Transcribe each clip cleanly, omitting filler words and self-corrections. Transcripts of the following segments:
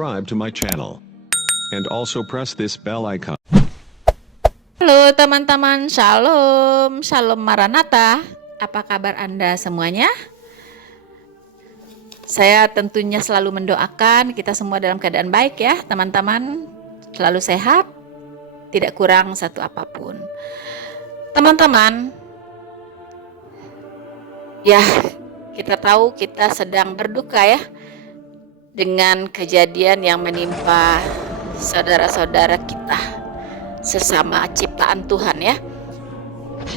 subscribe to my channel. And also press this bell icon. Halo teman-teman, Shalom, Shalom Maranatha. Apa kabar Anda semuanya? Saya tentunya selalu mendoakan kita semua dalam keadaan baik ya teman-teman. Selalu sehat, tidak kurang satu apapun. Teman-teman, ya kita tahu kita sedang berduka ya dengan kejadian yang menimpa saudara-saudara kita sesama ciptaan Tuhan ya,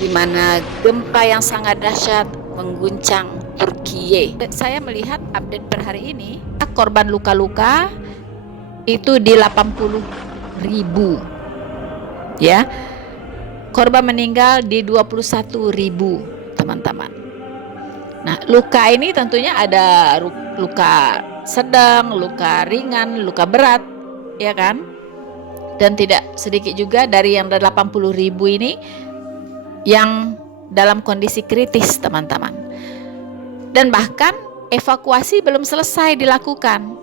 di mana gempa yang sangat dahsyat mengguncang Turkiye. Saya melihat update per hari ini korban luka-luka itu di 80.000 ya, korban meninggal di 21.000 teman-teman. Nah, luka ini tentunya ada luka sedang, luka ringan, luka berat, ya kan? Dan tidak sedikit juga dari yang 80.000 ini yang dalam kondisi kritis, teman-teman. Dan bahkan evakuasi belum selesai dilakukan.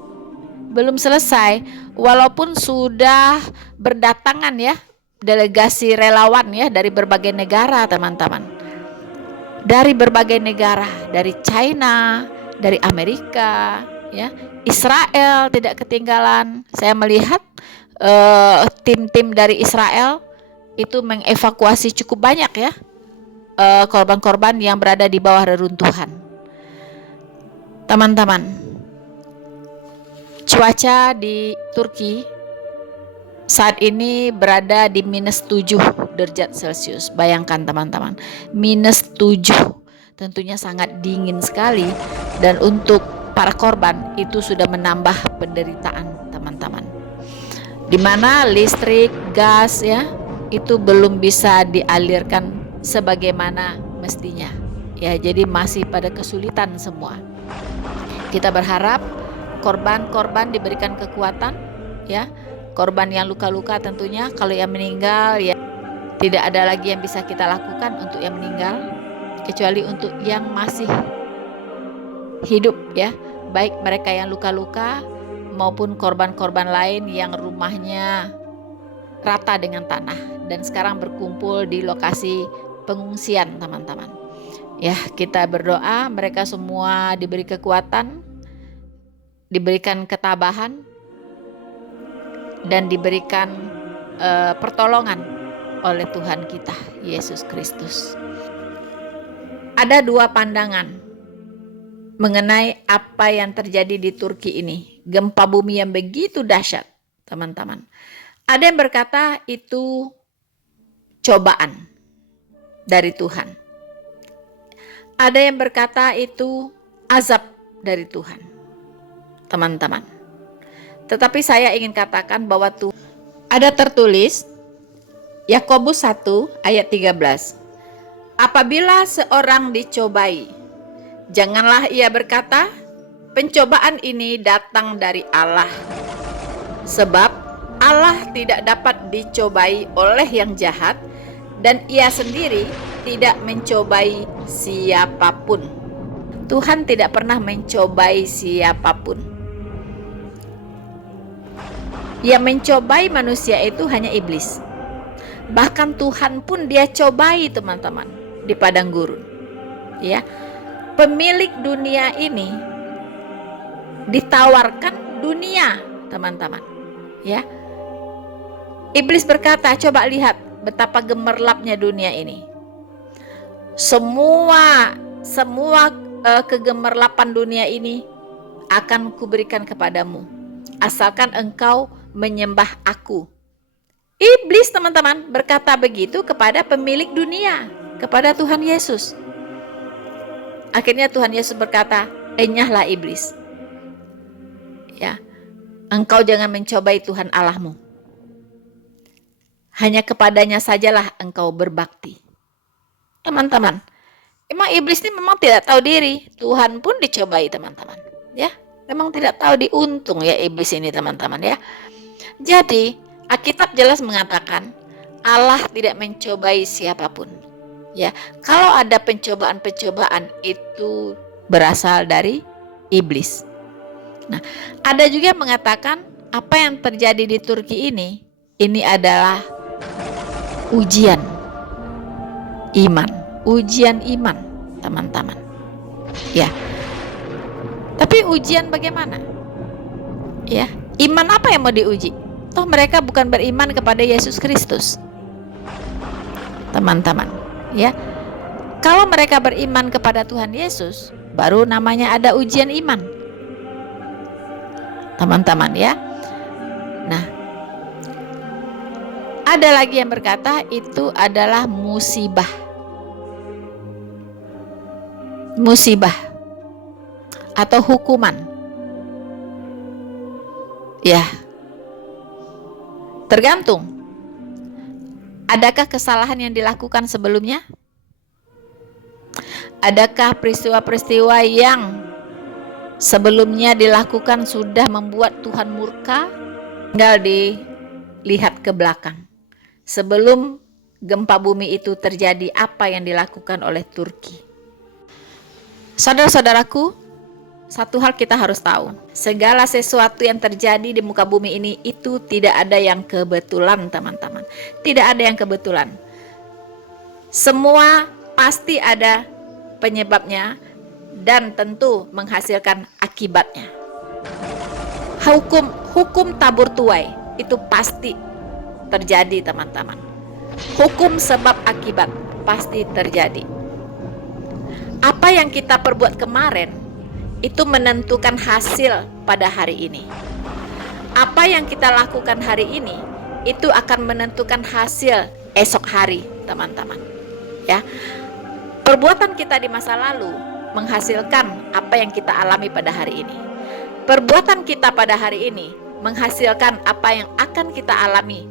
Belum selesai, walaupun sudah berdatangan ya delegasi relawan ya dari berbagai negara, teman-teman. Dari berbagai negara, dari China, dari Amerika, ya, Israel tidak ketinggalan. Saya melihat tim-tim dari Israel itu mengevakuasi cukup banyak ya korban-korban yang berada di bawah reruntuhan. Teman-teman, cuaca di Turki saat ini berada di -7 derajat Celcius. Bayangkan teman-teman, -7. Tentunya sangat dingin sekali, dan untuk para korban itu sudah menambah penderitaan teman-teman. Di mana listrik, gas ya, itu belum bisa dialirkan sebagaimana mestinya. Ya, jadi masih pada kesulitan semua. Kita berharap korban-korban diberikan kekuatan ya. Korban yang luka-luka tentunya, kalau yang meninggal ya tidak ada lagi yang bisa kita lakukan untuk yang meninggal kecuali untuk yang masih hidup ya, baik mereka yang luka-luka maupun korban-korban lain yang rumahnya rata dengan tanah dan sekarang berkumpul di lokasi pengungsian, teman-teman. Ya, kita berdoa mereka semua diberi kekuatan, diberikan ketabahan, dan diberikan pertolongan oleh Tuhan kita Yesus Kristus. Ada dua pandangan mengenai apa yang terjadi di Turki ini, gempa bumi yang begitu dahsyat, teman-teman. Ada yang berkata itu cobaan dari Tuhan. Ada yang berkata itu azab dari Tuhan, teman-teman. Tetapi saya ingin katakan bahwa Tuhan, ada tertulis Yakobus 1 ayat 13. Apabila seorang dicobai, janganlah ia berkata, pencobaan ini datang dari Allah. Sebab Allah tidak dapat dicobai oleh yang jahat, dan ia sendiri tidak mencobai siapapun. Tuhan tidak pernah mencobai siapapun. Yang mencobai manusia itu hanya iblis. Bahkan Tuhan pun dia cobai, teman-teman, di padang gurun. Ya. Pemilik dunia ini ditawarkan dunia, teman-teman. Ya. Iblis berkata, coba lihat betapa gemerlapnya dunia ini. Semua kegemerlapan dunia ini akan kuberikan kepadamu, asalkan engkau menyembah aku. Iblis, teman-teman, berkata begitu kepada pemilik dunia, kepada Tuhan Yesus. Akhirnya Tuhan Yesus berkata, enyahlah iblis. Ya, engkau jangan mencobai Tuhan Allahmu. Hanya kepadanya sajalah engkau berbakti. Teman-teman, emang iblis ini memang tidak tahu diri. Tuhan pun dicobai, teman-teman. Ya, memang tidak tahu diuntung ya iblis ini, teman-teman ya. Jadi Alkitab jelas mengatakan Allah tidak mencobai siapapun. Ya, kalau ada pencobaan-pencobaan itu berasal dari iblis. Nah, ada juga yang mengatakan apa yang terjadi di Turki ini adalah ujian iman, teman-teman. Ya. Tapi ujian bagaimana? Ya, iman apa yang mau diuji? Toh mereka bukan beriman kepada Yesus Kristus. Teman-teman, ya. Kalau mereka beriman kepada Tuhan Yesus, baru namanya ada ujian iman. Teman-teman, ya. Nah, ada lagi yang berkata itu adalah musibah. Musibah atau hukuman. Ya. Tergantung. Adakah kesalahan yang dilakukan sebelumnya? Adakah peristiwa-peristiwa yang sebelumnya dilakukan sudah membuat Tuhan murka? Tinggal dilihat ke belakang. Sebelum gempa bumi itu terjadi, apa yang dilakukan oleh Turki? Saudara-saudaraku, satu hal kita harus tahu. Segala sesuatu yang terjadi di muka bumi ini itu tidak ada yang kebetulan, teman-teman. Tidak ada yang kebetulan. Semua pasti ada penyebabnya dan tentu menghasilkan akibatnya. Hukum tabur tuai itu pasti terjadi, teman-teman. Hukum sebab akibat pasti terjadi. Apa yang kita perbuat kemarin itu menentukan hasil pada hari ini. Apa yang kita lakukan hari ini itu akan menentukan hasil esok hari, teman-teman. Ya. Perbuatan kita di masa lalu menghasilkan apa yang kita alami pada hari ini. Perbuatan kita pada hari ini menghasilkan apa yang akan kita alami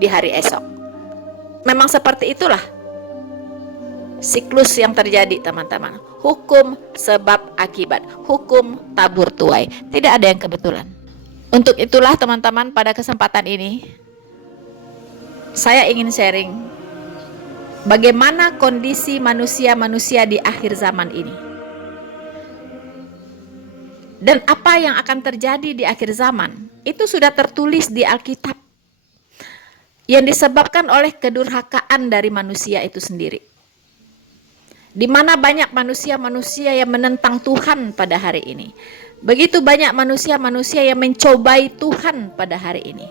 di hari esok. Memang seperti itulah siklus yang terjadi, teman-teman. Hukum sebab akibat, hukum tabur tuai. Tidak ada yang kebetulan. Untuk itulah, teman-teman, pada kesempatan ini saya ingin sharing bagaimana kondisi manusia-manusia di akhir zaman ini. Dan apa yang akan terjadi di akhir zaman itu sudah tertulis di Alkitab, yang disebabkan oleh kedurhakaan dari manusia itu sendiri. Di mana banyak manusia-manusia yang menentang Tuhan pada hari ini. Begitu banyak manusia-manusia yang mencobai Tuhan pada hari ini.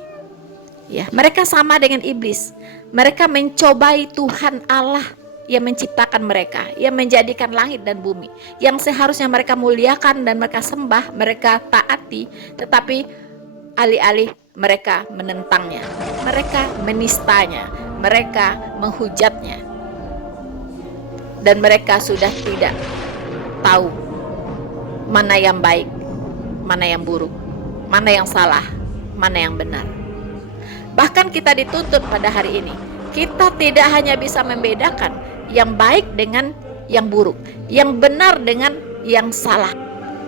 Ya, mereka sama dengan iblis. Mereka mencobai Tuhan Allah yang menciptakan mereka, yang menjadikan langit dan bumi, yang seharusnya mereka muliakan dan mereka sembah, mereka taati, tetapi alih-alih mereka menentangnya, mereka menistanya, mereka menghujatnya, dan mereka sudah tidak tahu mana yang baik, mana yang buruk, mana yang salah, mana yang benar. Bahkan kita dituntut pada hari ini, kita tidak hanya bisa membedakan yang baik dengan yang buruk, yang benar dengan yang salah.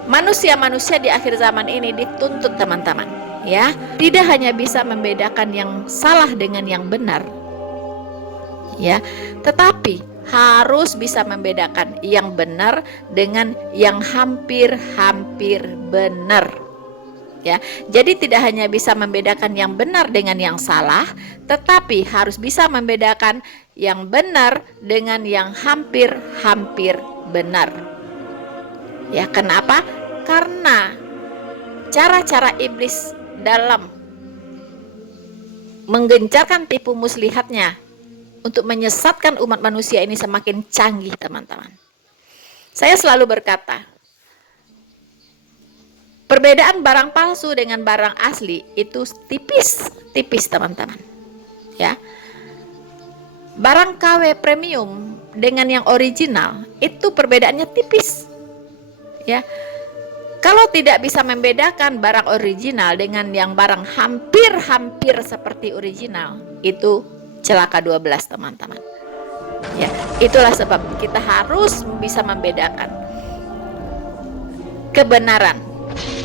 Manusia-manusia di akhir zaman ini dituntut, teman-teman, ya, tidak hanya bisa membedakan yang salah dengan yang benar, ya, tetapi harus bisa membedakan yang benar dengan yang hampir-hampir benar. Ya, jadi tidak hanya bisa membedakan yang benar dengan yang salah, tetapi harus bisa membedakan yang benar dengan yang hampir-hampir benar. Ya, kenapa? Karena cara-cara iblis dalam menggencarkan tipu muslihatnya untuk menyesatkan umat manusia ini semakin canggih, teman-teman. Saya selalu berkata, perbedaan barang palsu dengan barang asli itu tipis, teman-teman. Ya. Barang KW premium dengan yang original itu perbedaannya tipis. Ya. Kalau tidak bisa membedakan barang original dengan yang barang hampir-hampir seperti original, itu celaka 12, teman-teman. Ya, itulah sebab kita harus bisa membedakan kebenaran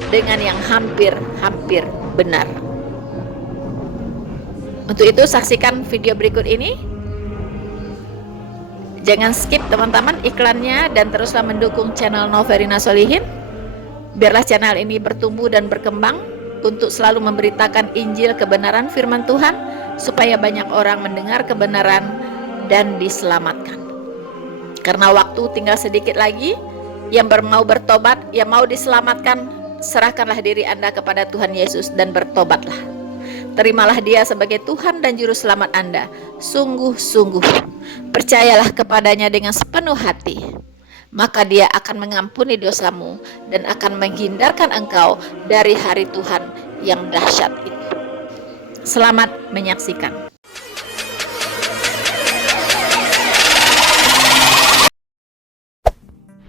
dengan yang hampir-hampir benar. Untuk itu saksikan video berikut ini. Jangan skip, teman-teman, iklannya, dan teruslah mendukung channel Noverina Solihin. Biarlah channel ini bertumbuh dan berkembang untuk selalu memberitakan Injil kebenaran firman Tuhan, supaya banyak orang mendengar kebenaran dan diselamatkan. Karena waktu tinggal sedikit lagi, yang mau bertobat, yang mau diselamatkan, serahkanlah diri Anda kepada Tuhan Yesus dan bertobatlah. Terimalah Dia sebagai Tuhan dan Juru Selamat Anda. Sungguh-sungguh percayalah kepadanya dengan sepenuh hati, maka Dia akan mengampuni dosamu dan akan menghindarkan engkau dari hari Tuhan yang dahsyat itu. Selamat menyaksikan.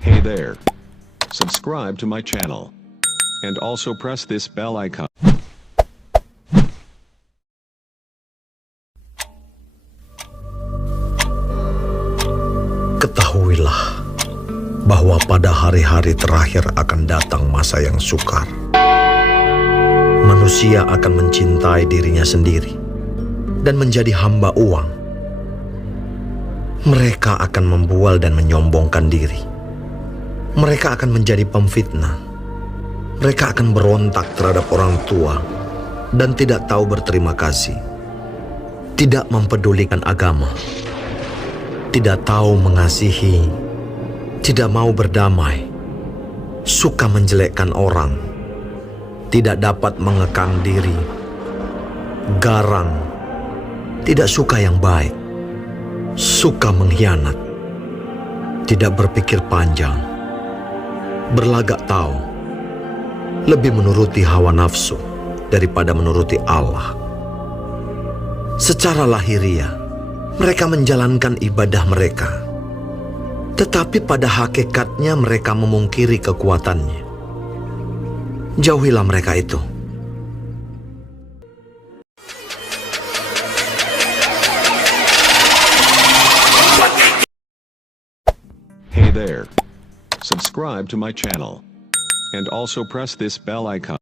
Hey there. Subscribe to my channel. And also press this bell icon. Ketahuilah bahwa pada hari-hari terakhir akan datang masa yang sukar. Manusia akan mencintai dirinya sendiri dan menjadi hamba uang. Mereka akan membual dan menyombongkan diri. Mereka akan menjadi pemfitnah. Mereka akan berontak terhadap orang tua dan tidak tahu berterima kasih. Tidak mempedulikan agama. Tidak tahu mengasihi, tidak mau berdamai, suka menjelekkan orang, tidak dapat mengekang diri, garang, tidak suka yang baik, suka mengkhianat, tidak berpikir panjang, berlagak tahu, lebih menuruti hawa nafsu daripada menuruti Allah. Secara lahiriah, mereka menjalankan ibadah mereka, tetapi pada hakikatnya mereka memungkiri kekuatannya. Jauhilah mereka itu. Hey there. Subscribe to my channel. And also press this bell icon.